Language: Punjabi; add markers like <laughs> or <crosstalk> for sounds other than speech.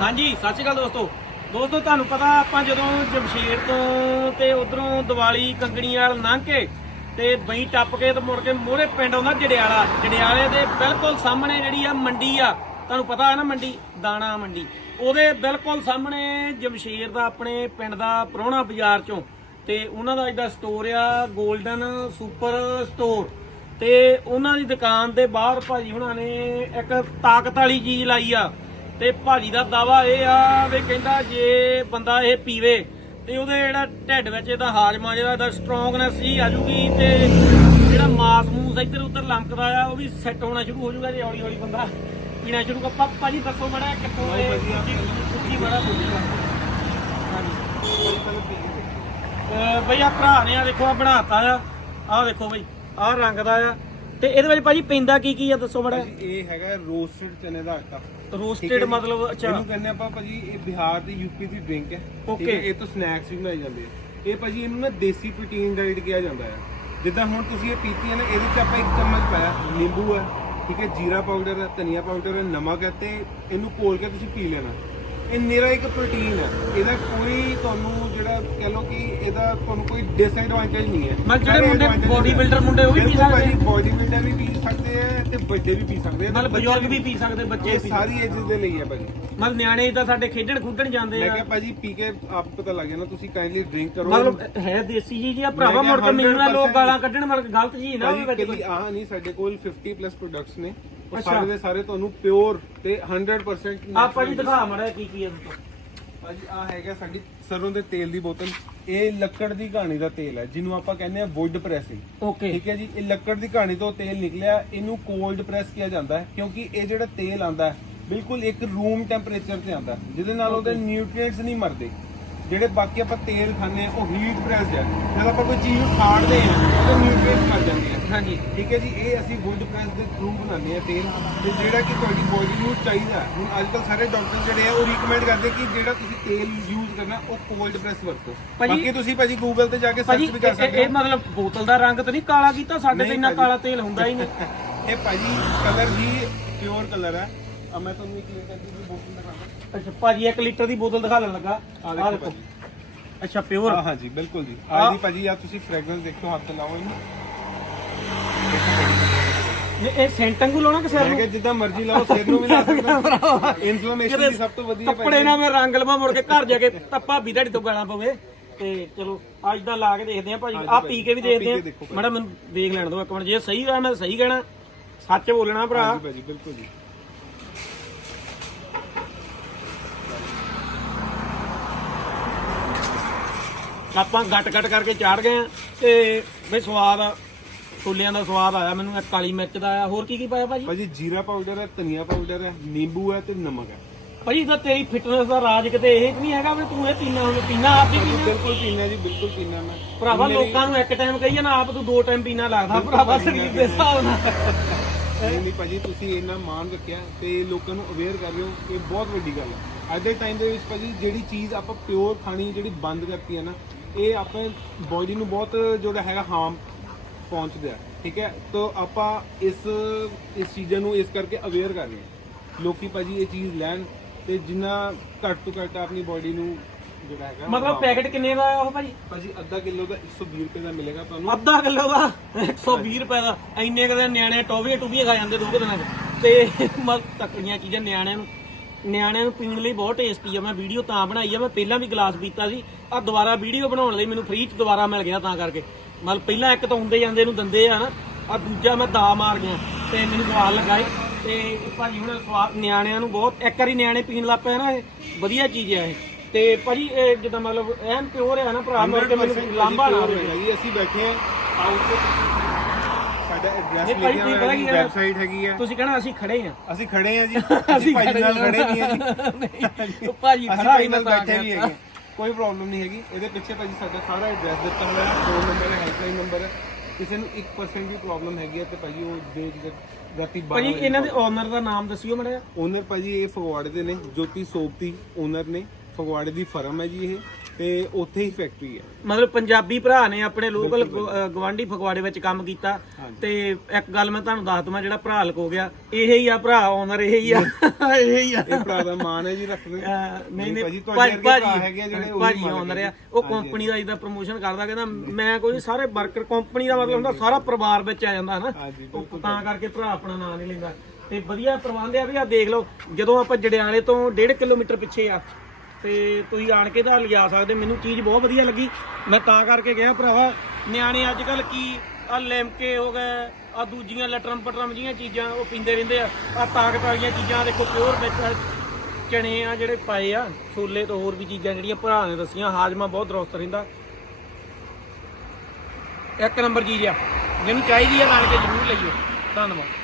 ਹਾਂਜੀ, ਸਤਿ ਸ਼੍ਰੀ ਅਕਾਲ ਦੋਸਤੋ। ਦੋਸਤੋ, ਤੁਹਾਨੂੰ ਪਤਾ ਆਪਾਂ ਜਦੋਂ ਜਮਸ਼ੇਰ ਤੋਂ ਤੇ ਉਧਰੋਂ ਦੀਵਾਲੀ ਕੰਗਣੀ ਵਾਲ ਲੰਘ ਕੇ ਤੇ ਬਈ ਟੱਪ ਕੇ ਤੇ ਮੁੜ ਕੇ ਮੋਹਰੇ ਪਿੰਡ ਆਉਂਦਾ ਜੜਿਆਲਾ। ਜੜਿਆਲੇ ਦੇ ਬਿਲਕੁਲ ਸਾਹਮਣੇ ਜਿਹੜੀ ਆ ਮੰਡੀ ਆ, ਤੁਹਾਨੂੰ ਪਤਾ ਹੈ ਨਾ ਮੰਡੀ, ਦਾਣਾ ਮੰਡੀ। ਉਹਦੇ ਬਿਲਕੁਲ ਸਾਹਮਣੇ ਜਮਸ਼ੇਰ ਦਾ ਆਪਣੇ ਪਿੰਡ ਦਾ ਪ੍ਰਾਹੁਣਾ ਬਾਜ਼ਾਰ ਚੋਂ ਤੇ ਉਹਨਾਂ ਦਾ ਜਿਹੜਾ ਸਟੋਰ ਆ 골ਡਨ ਸੁਪਰ ਸਟੋਰ। ਤੇ ਉਹਨਾਂ ਦੀ ਦੁਕਾਨ ਦੇ ਬਾਹਰ ਭਾਜੀ ਹੁਣਾਂ ਨੇ ਇੱਕ ਤਾਕਤ ਵਾਲੀ ਚੀਜ਼ ਲਾਈ ਆ। ਤੇ ਭਾਜੀ ਦਾ ਦਾਵਾ ਇਹ ਆ ਵੀ ਕਹਿੰਦਾ ਜੇ ਬੰਦਾ ਇਹ ਪੀਵੇ ਤੇ ਉਹਦੇ ਜਿਹੜਾ ਢਿੱਡ ਵਿੱਚ ਇਹਦਾ ਹਾਜ਼ਮਾ ਜਿਹੜਾ ਦਾ ਸਟਰੋਂਗਨੈਸ ਹੀ ਆ ਜੂਗੀ ਤੇ ਜਿਹੜਾ ਮਾਸ ਮੂਸ ਇੱਧਰ ਉੱਧਰ ਲੰਕਦਾ ਆ ਉਹ ਵੀ ਸੈੱਟ ਹੋਣਾ ਸ਼ੁਰੂ ਹੋ ਜੂਗਾ ਜੇ ਹੌਲੀ ਹੌਲੀ ਬੰਦਾ ਪੀਣਾ ਸ਼ੁਰੂ ਕਰ ਪਾ- ਭਾਜੀ ਦੱਸੋ ਮੜਾ ਕਿੱਥੋਂ ਇਹ ਉੱਚੀ ਬੜਾ ਬੋਲੀ ਹਾਂਜੀ। ਬਈ ਆ ਭਰਾ ਨੇ ਆ ਦੇਖੋ ਆ ਬਣਾਤਾ ਆ। ਆ ਦੇਖੋ ਬਈ ਆ ਰੰਗ ਦਾ ਆ। ਤੇ ਇਹਦੇ ਵਿੱਚ ਭਾਜੀ ਪੈਂਦਾ ਕੀ ਕੀ ਆ ਦੱਸੋ ਮੜਾ ਇਹ ਹੈਗਾ ਰੋਸਟਡ ਚਨੇ ਦਾ ਆਟਾ। ਠੀਕ ਹੈ ਰੋਸਟਡ ਜੀ। ਮਤਲਬ ਅੱਛਾ। ਇਹਨੂੰ ਕਹਿੰਦੇ ਆਪਾਂ ਭਾਜੀ ਇਹ ਬਿਹਾਰ ਦੀ ਯੂਪੀ ਦੀ ਡਰਿੰਕ ਹੈ। ਠੀਕ Okay. ਹੈ ਇਹ ਤੋਂ ਸਨੈਕਸ ਵੀ ਬਣਾਏ ਜਾਂਦੇ ਆ। ਇਹ ਭਾਜੀ ਇਹਨੂੰ ਨਾ ਦੇਸੀ ਪ੍ਰੋਟੀਨ ਡਾਈਟ ਕਿਹਾ ਜਾਂਦਾ ਹੈ। ਜਿੱਦਾਂ ਹੁਣ ਤੁਸੀਂ ਇਹ ਪੀਤੀ ਹੈ ਨਾ ਇਹਦੇ ਚ ਆਪਾਂ ਇੱਕ ਚਮਚ ਪਾਇਆ ਨਿੰਬੂ ਹੈ ਠੀਕ ਹੈ ਜੀਰਾ ਪਾਊਡਰ ਹੈ ਧਨੀਆ ਪਾਊਡਰ ਹੈ ਨਮਕ ਹੈ ਤੇ ਇਹਨੂੰ ਘੋਲ ਕੇ ਤੁਸੀਂ ਪੀ ਲੈਣਾ। ਇਹ ਮੇਰਾ ਇੱਕ ਪ੍ਰੋਟੀਨ ਹੈ। ਇਹਦਾ ਕੋਈ ਤੁਹਾਨੂੰ ਜਿਹੜਾ ਕਹਿ ਲਓ ਕਿ ਇਹਦਾ ਤੁਹਾਨੂੰ ਕੋਈ ਡਿਸਐਡਵਾਂਟੇਜ ਨਹੀਂ ਹੈ। ਮਤਲਬ ਜਿਹੜੇ ਮੁੰਡੇ ਹੈ। builder ਮੁੰਡੇ ਉਹ ਵੀ ਪੀ ਸਕਦੇ ਭਾਜੀ ਬੋਡੀ ਬਿਲਡਰ ਵੀ ਪੀ ਸਕਦੇ ਆ ਤੇ ਵੱਡੇ ਵੀ ਪੀ ਸਕਦੇ ਆ। ਬੱਚੇ ਬਜ਼ੁਰਗ ਵੀ ਪੀ ਸਕਦੇ ਬੱਚੇ ਵੀ ਸਾਰੀ ਏਜਸ ਦੇ ਲਈ ਹੈ ਭਾਜੀ। ਮਤਲਬ ਨਿਆਣੇ ਤਾਂ ਸਾਡੇ ਖੇਡਣ ਖੁੱਡਣ ਜਾਂਦੇ ਮੈਂ ਆ। ਕਿਹਾ ਭਾਜੀ ਪੀ ਕੇ ਆਪ ਪਤਾ ਲੱਗ ਜਾਣਾ ਤੁਸੀਂ ਕਾਈਂਡਲੀ ਡਰਿੰਕ ਕਰੋ। ਮਤਲਬ ਹੈ ਦੇਸੀ ਜੀ ਜੀ ਆ ਭਰਾਵਾ ਮੈਂ ਮੁੜ ਕੇ ਮੈਨੂੰ ਨਾ ਲੋਕ 100% ਗਾਲਾਂ ਕੱਢਣ ਮਤਲਬ ਗਲਤ ਜੀ ਨਾ ਹੋਵੇ ਕਈ ਆਹ ਨਹੀਂ ਸਾਡੇ ਕੋਲ 50 ਪਲੱਸ ਪ੍ਰੋਡਕਟਸ ਨੇ। ਉਹ ਅੱਛਾ। ਸਾਰੇ ਦੇ ਸਾਰੇ ਤੁਹਾਨੂੰ ਪਿਓਰ ਤੇ 100% ਆਪਾਂ ਜੀ ਦਿਖਾ ਮੜਾ ਕੀ ਕੀ ਹੈ ਦੱਸੋ ਭਾਜੀ ਆ ਹੈਗਾ ਸਾਡੀ ਸਰੋਂ ਦੇ ਤੇਲ ਦੀ ਬੋਤਲ। ਇਹ ਲੱਕੜ ਦੀ ਕਹਾਣੀ ਦਾ ਤੇਲ ਹੈ ਜਿਹਨੂੰ ਆਪਾਂ ਕਹਿੰਦੇ ਆ ਵੁੱਡ ਪ੍ਰੈਸਿੰਗ ਓਕੇ। ਠੀਕ ਹੈ ਜੀ ਇਹ ਲੱਕੜ ਦੀ ਕਹਾਣੀ ਤੋਂ ਤੇਲ ਨਿਕਲਿਆ ਇਹਨੂੰ ਕੋਲਡ ਪ੍ਰੈਸ ਕਿਹਾ ਜਾਂਦਾ ਹੈ ਕਿਉਂਕਿ ਇਹ ਜਿਹੜਾ ਤੇਲ ਆਂਦਾ ਹੈ ਬਿਲਕੁਲ ਇੱਕ ਰੂਮ ਟੈਂਪਰੇਚਰ ਤੇ ਆਂਦਾ ਹੈ, ਜਿਹਦੇ ਨਾਲ ਉਹਦੇ ਨਿਊਟ੍ਰੀਐਂਟਸ ਨਹੀਂ ਮਰਦੇ। ਜਿਹੜੇ ਬਾਕੀ ਆਪਾਂ ਤੇਲ ਖਾਂਦੇ ਆ ਉਹ ਹੀਟ ਪ੍ਰੈਸਡ ਹੈ। ਜਦ ਆਪਾਂ ਕੋਈ ਚੀਜ਼ ਨੂੰ ਸਾੜਦੇ ਆ ਤਾਂ ਆ ਹਾਂਜੀ। ਠੀਕ ਹੈ ਜੀ ਇਹ ਅਸੀਂ ਵੁੱਡ ਪ੍ਰੈਸ ਦੇ ਥਰੂ ਬਣਾਉਂਦੇ ਆ ਤੇਲ। ਤੇ ਜਿਹੜਾ ਕਿ ਤੁਹਾਡੀ ਬੋਡੀ ਨੂੰ ਚਾਹੀਦਾ ਹੈ। ਹੁਣ ਅੱਜ ਕੱਲ ਸਾਰੇ ਡਾਕਟਰ ਜਿਹੜੇ ਆ ਉਹ ਰეკਮੈਂਡ ਕਰਦੇ ਕਿ ਜਿਹੜਾ ਤੁਸੀਂ ਤੇਲ ਯੂਜ਼ ਕਰਨਾ ਉਹ ਕੋਲਡ ਪ੍ਰੈਸ ਵਰਤੋ। ਭਾਜੀ- ਬਾਕੀ ਤੁਸੀਂ ਭਾਜੀ ਗੂਗਲ ਤੇ ਜਾ ਕੇ ਭਾਜੀ ਸਰਚ ਵੀ ਕਰ ਇਹ- ਸਕਦੇ ਇਹ ਹੋ। ਮਤਲਬ ਬੋਤਲ ਦਾ ਰੰਗ ਤਾਂ ਨਹੀਂ ਕਾਲਾ ਕੀਤਾ ਸਾਡੇ ਤੇ ਨਹੀਂ ਇੰਨਾ ਭਾਜੀ। ਕਾਲਾ ਤੇਲ ਹੁੰਦਾ ਹੀ ਨਹੀਂ। <laughs> ਇਹ ਭਾਜੀ ਕਲਰ ਵੀ ਪਿਓਰ ਕਲਰ ਹੈ। ਆ ਮੈਂ ਤੁਹਾਨੂੰ ਇੱਕ ਲੀਟਰ ਦੀ ਬੋਤਲ ਦਿਖਾਉਂਦਾ ਅੱਛਾ ਭਾਜੀ 1 ਲੀਟਰ ਦੀ ਬੋਤਲ ਦਿਖਾ ਲੈਣ ਲੱਗਾ। ਆ ਆਹ ਦੇਖੋ ਦੇਖੋ। ਭਾਜੀ। ਅੱਛਾ ਪਿਓਰ ਹਾਂ ਹਾਂ ਜੀ ਬਿਲਕੁਲ ਜੀ। ਆਹ- ਆ ਜੀ ਭਾਜੀ ਆ ਤੁਸੀਂ ਫ੍ਰੈਗਰੈਂਸ ਦੇਖੋ ਹੱਥ ਲਾਓ ਇਹਨੂੰ। ਇਹ ਸੈਂਟ ਵਾਂਗੂ ਲਾਉਣਾ ਕਿ ਸਿਰ ਮੈਂ ਨੂੰ? ਕਿਹਾ ਜਿੱਦਾਂ ਮਰਜ਼ੀ ਲਾਓ ਸਿਰ ਨੂੰ ਵੀ ਲਾ ਸਕਦੇ ਹੋ। ਇਨਫਲੇਮੇਸ਼ਨ ਦੀ ਸਭ ਤੋਂ ਵਧੀਆ ਕੱਪੜੇ ਨਾਲ ਮੈਂ ਰੰਗ ਲਵਾਂ ਮੁੜ ਕੇ ਘਰ ਜਾ ਕੇ ਤਾਂ ਭਾਬੀ ਤੁਹਾਡੀ ਤੋਂ ਗਾਲਾਂ ਪਵੇ। ਤੇ ਚਲੋ ਅੱਜ ਦਾ ਲਾ ਕੇ ਦੇਖਦੇ ਆ ਭਾਜੀ ਆ ਪੀ ਕੇ ਵੀ ਦੇਖਦੇ ਆ। ਮੈਡਮ ਮੈਨੂੰ ਦੇਖ ਲੈਣ ਦਿਓ ਇੱਕ ਮਿੰਟ ਜੇ ਸਹੀ ਆ ਮੈਂ ਸਹੀ ਕਹਿਣਾ। ਸੱਚ ਬੋਲਣਾ ਭਰਾ। ਭਾਜੀ ਬਿਲਕੁਲ ਜੀ। ਆਪਾਂ ਗੱਟ ਗੱਟ ਕਰਕੇ ਚਾੜ ਗਏ ਆ ਤੇ ਬਈ ਸਵਾਦ ਆ। ਛੋਲਿਆਂ ਦਾ ਸਵਾਦ ਆਇਆ ਮੈਨੂੰ ਇਹ ਕਾਲੀ ਮਿਰਚ ਦਾ ਆਇਆ। ਹੋਰ ਕੀ ਕੀ ਪਾਇਆ ਭਾਜੀ? ਭਾਜੀ ਜੀਰਾ ਪਾਊਡਰ ਹੈ ਧਨੀਆ ਪਾਊਡਰ ਹੈ ਨਿੰਬੂ ਹੈ ਤੇ ਨਮਕ ਹੈ। ਭਾਜੀ ਤਾਂ ਤੇਰੀ ਫਿਟਨੈਸ ਦਾ ਰਾਜ ਕਿਤੇ ਇਹ ਨਹੀਂ ਹੈਗਾ ਵੀ ਤੂੰ ਇਹ ਪੀਣਾ ਹੋਵੇ ਪੀਣਾ ਆਪ ਹੀ ਪੀਣਾ ਬਿਲਕੁਲ ਪੀਣਾ ਜੀ ਬਿਲਕੁਲ ਪੀਣਾ ਮੈਂ। ਭਰਾਵਾ ਲੋਕਾਂ ਨੂੰ ਇੱਕ ਟਾਈਮ ਕਹੀਏ ਨਾ ਆਪ ਤੂੰ ਦੋ ਟਾਈਮ ਪੀਣਾ ਲੱਗਦਾ ਭਰਾਵਾ ਸਰੀਰ ਦੇ ਹਿਸਾਬ ਨਾਲ। ਨਹੀਂ ਨਹੀਂ ਭਾਜੀ ਤੁਸੀਂ ਇੰਨਾ ਮਾਣ ਰੱਖਿਆ ਤੇ ਲੋਕਾਂ ਨੂੰ ਅਵੇਅਰ ਕਰ ਰਹੇ ਹੋ ਇਹ ਬਹੁਤ ਵੱਡੀ ਗੱਲ ਹੈ। ਅੱਜ ਦੇ ਟਾਈਮ ਦੇ ਵਿੱਚ ਭਾਜੀ ਜਿਹੜੀ ਚੀਜ਼ ਆਪਾਂ ਪਿਓਰ ਖਾਣੀ ਜਿਹੜੀ ਬੰਦ ਕਰਤੀ ਹੈ ਨਾ ਇਹ ਆਪਣੇ ਬੋਡੀ ਨੂੰ ਬਹੁਤ ਜਿਹੜਾ ਹੈਗਾ ਹਾਰਮ ਪਹੁੰਚਦਾ ਹੈ, ਠੀਕ ਹੈ? ਤਾਂ ਆਪਾਂ ਇਸ ਇਸ ਚੀਜ਼ਾਂ ਨੂੰ ਇਸ ਕਰਕੇ ਅਵੇਅਰ ਕਰ ਰਹੇ ਹਾਂ। ਲੋਕੀ ਭਾਜੀ ਇਹ ਚੀਜ਼ ਲੈਣ ਤੇ ਜਿੰਨਾ ਘੱਟ ਤੋਂ ਘੱਟ ਆਪਣੀ ਬੋਡੀ ਨੂੰ ਜਿਹੜਾ ਹੈਗਾ ਮਤਲਬ ਪੈਕੇਟ ਕਿੰਨੇ ਦਾ ਆ ਉਹ ਭਾਜੀ? ਭਾਜੀ ਅੱਧਾ ਕਿਲੋ ਦਾ 120 ਰੁਪਏ ਦਾ ਮਿਲੇਗਾ ਤੁਹਾਨੂੰ। ਅੱਧਾ ਕਿਲੋ ਦਾ? 120 ਰੁਪਏ ਦਾ? ਇੰਨੇ ਕਦੇ ਨਿਆਣੇ ਟੋਬੀਆਂ ਟੂਬੀਆਂ ਖਾ ਜਾਂਦੇ ਦੋ ਕੁ ਦਿਨਾਂ 'ਚ ਤੇ ਮਤ ਤੱਕੜੀਆਂ ਚੀਜ਼ਾਂ ਨਿਆਣਿਆਂ ਨੂੰ ਨਿਆਣਿਆਂ ਨੂੰ ਪੀਣ ਲਈ ਬਹੁਤ ਟੇਸਟੀ ਆ। ਮੈਂ ਵੀਡੀਓ ਤਾਂ ਬਣਾਈ ਆ ਮੈਂ ਪਹਿਲਾਂ ਵੀ ਗਲਾਸ ਪੀਤਾ ਸੀ। ਆ ਦੁਬਾਰਾ ਵੀਡੀਓ ਬਣਾਉਣ ਲਈ ਮੈਨੂੰ ਫ੍ਰੀ 'ਚ ਦੁਬਾਰਾ ਮਿਲ ਗਿਆ ਤਾਂ ਕਰਕੇ। ਮਤਲਬ ਪਹਿਲਾਂ ਇੱਕ ਤਾਂ ਹੁੰਦੇ ਜਾਂਦੇ ਨੂੰ ਦੰਦੇ ਆ ਨਾ ਆ ਦੂਜਾ ਮੈਂ ਦਾ ਮਾਰ ਗਿਆ ਤੇ ਮੈਨੂੰ ਸਵਾਦ ਲੱਗਾ ਏ ਤੇ ਭਾਜੀ ਹੁਣ ਸਵਾਦ ਨਿਆਣਿਆਂ ਨੂੰ ਬਹੁਤ ਇੱਕ ਵਾਰੀ ਨਿਆਣੇ ਪੀਣ ਲੱਗ ਪਏ ਨਾ ਇਹ ਵਧੀਆ ਚੀਜ਼ ਆ ਇਹ। ਤੇ ਭਾਜੀ ਇਹ ਜਿੱਦਾਂ ਮਤਲਬ ਐਨ ਪਿਓਰ ਆ ਨਾ ਭਰਾ ਕੇ ਮੈਨੂੰ 100% ਲਾਂਭਾ ਨਾ ਹੋਵੇ। ਜੀ ਅਸੀਂ ਬੈਠੇ ਆਊਟਪੁੱਟ ਸਾਡਾ ਐਡਰੈਸ ਲਿਖਿਆ ਹੋਇਆ ਹੈ? ਵੈਬਸਾਈਟ ਹੈਗੀ ਹੈ ਤੁਸੀਂ ਕਹਣਾ ਅਸੀਂ ਖੜੇ ਆ। ਅਸੀਂ ਖੜੇ ਹਾਂ ਜੀ <laughs> ਅਸੀਂ ਭਾਈ ਨਾਲ ਖੜੇ ਨਹੀਂ ਹਾਂ ਜੀ। <laughs> ਭਾਜੀ ਖੜਾ ਹੀ ਨਾਲ ਬੈਠੇ ਵੀ। ਹੈਗੇ। ਕੋਈ ਪ੍ਰੋਬਲਮ ਨਹੀਂ ਹੈਗੀ। ਇਹਦੇ ਪਿੱਛੇ ਭਾਜੀ ਸਾਡਾ ਸਾਰਾ ਐਡਰੈਸ ਦਿੱਤਾ ਹੋਇਆ ਹੈ। ਫੋਨ ਨੰਬਰ ਹੈ ਹੈਲਪਲਾਈਨ ਨੰਬਰ ਹੈ। ਕਿਸੇ ਨੂੰ 1% ਵੀ ਪ੍ਰੋਬਲਮ ਹੈਗੀ ਹੈ ਤੇ ਭਾਜੀ ਉਹ ਦੇ ਰਾਤੀ 12 ਭਾਜੀ ਇਹਨਾਂ ਦੇ ਓਨਰ ਦਾ ਨਾਮ ਦੱਸਿਓ ਮੜਿਆ ਓਨਰ ਭਾਜੀ ਇਹ ਫਗਵਾੜੇ ਦੇ ਨੇ ਜੋਤੀ ਸੋਪਤੀ ਓਨਰ ਨੇ। ਫਗਵਾੜੇ ਦੀ ਫਰਮ ਹੈ ਜੀ ਇਹ ਤੇ ਉੱਥੇ ਹੀ ਫੈਕਟਰੀ ਹੈ। ਮਤਲਬ ਪੰਜਾਬੀ ਭਰਾ ਨੇ ਆਪਣੇ ਲੋਕਲ ਗਵਾਂਢੀ ਫਗਵਾੜੇ ਵਿੱਚ ਕੰਮ ਕੀਤਾ। ਤੇ ਇੱਕ ਗੱਲ ਮੈਂ ਤੁਹਾਨੂੰ ਦੱਸ ਦਵਾਂ ਜਿਹੜਾ ਭਰਾ ਲਕੋ ਗਿਆ ਇਹ ਹੀ ਆ ਭਰਾ ਓਨਰ ਇਹ ਹੀ ਆ। ਇਹ ਹੀ ਆ। ਇਹ ਭਰਾ ਦਾ ਮਾਣ ਹੈ ਜੀ ਰੱਖਦੇ ਨਹੀਂ ਨਹੀਂ ਭਾਜੀ ਤੁਹਾਡੇ ਭਾਜੀ ਭਰਾ ਹੈਗੇ ਜਿਹੜੇ ਓਨਰ ਆ। ਉਹ। ਕੰਪਨੀ ਦਾ ਇਹਦਾ ਪ੍ਰੋਮੋਸ਼ਨ ਕਰਦਾ ਕਹਿੰਦਾ ਮੈਂ ਕੋਈ ਸਾਰੇ ਵਰਕਰ ਕੰਪਨੀ ਦਾ ਮਤਲਬ ਹੁੰਦਾ ਸਾਰਾ ਪਰਿਵਾਰ ਵਿੱਚ ਆ ਜਾਂਦਾ ਨਾ ਹਾਂਜੀ, ਉਹ ਤਾਂ ਕਰਕੇ ਭਰਾ ਆਪਣਾ ਨਾਂ ਨਹੀਂ ਲੈਂਦਾ। ਤੇ ਵਧੀਆ ਪ੍ਰਬੰਧ ਆ ਵੀ ਆ ਦੇਖ ਲਓ ਜਦੋਂ ਆਪਾਂ ਜੜਿਆਲੇ ਤੋਂ 1.5 ਕਿਲੋਮੀਟਰ ਪਿੱਛੇ ਆ ਤੇ ਤੁਸੀਂ ਆਣ ਕੇ ਤਾਂ ਲਿਆ ਸਕਦੇ, ਮੈਨੂੰ ਚੀਜ਼ ਬਹੁਤ ਵਧੀਆ ਲੱਗੀ। ਮੈਂ ਤਾਂ ਕਰਕੇ ਗਿਆ ਭਰਾਵਾ, ਨਿਆਣੇ ਅੱਜ ਕੱਲ ਕੀ ਆ ਲੈਮਕੇ ਹੋ ਗਏ ਆ ਦੂਜੀਆਂ ਲਟਰਮ ਪਟਰਮ ਜੀਆਂ ਚੀਜ਼ਾਂ, ਉਹ ਪੀਂਦੇ ਰਹਿੰਦੇ ਆ। ਆ ਤਾਕਤ ਵਾਲੀਆਂ ਚੀਜ਼ਾਂ ਦੇਖੋ ਪਿਓਰ ਵਿੱਚ ਚਣੇ ਆ ਜਿਹੜੇ ਪਾਏ ਆ, ਛੋਲੇ ਤੋਂ ਹੋਰ ਵੀ ਚੀਜ਼ਾਂ ਜਿਹੜੀਆਂ ਭਰਾ ਨੇ ਦੱਸੀਆਂ, ਹਾਜ਼ਮਾ ਬਹੁਤ ਦਰੁਸਤ ਰਹਿੰਦਾ। ਇੱਕ ਨੰਬਰ ਚੀਜ਼ ਆ, ਜਿਹਨੂੰ ਚਾਹੀਦੀ ਆ ਨਾਲ ਕੇ ਜ਼ਰੂਰ ਲਈਓ। ਧੰਨਵਾਦ।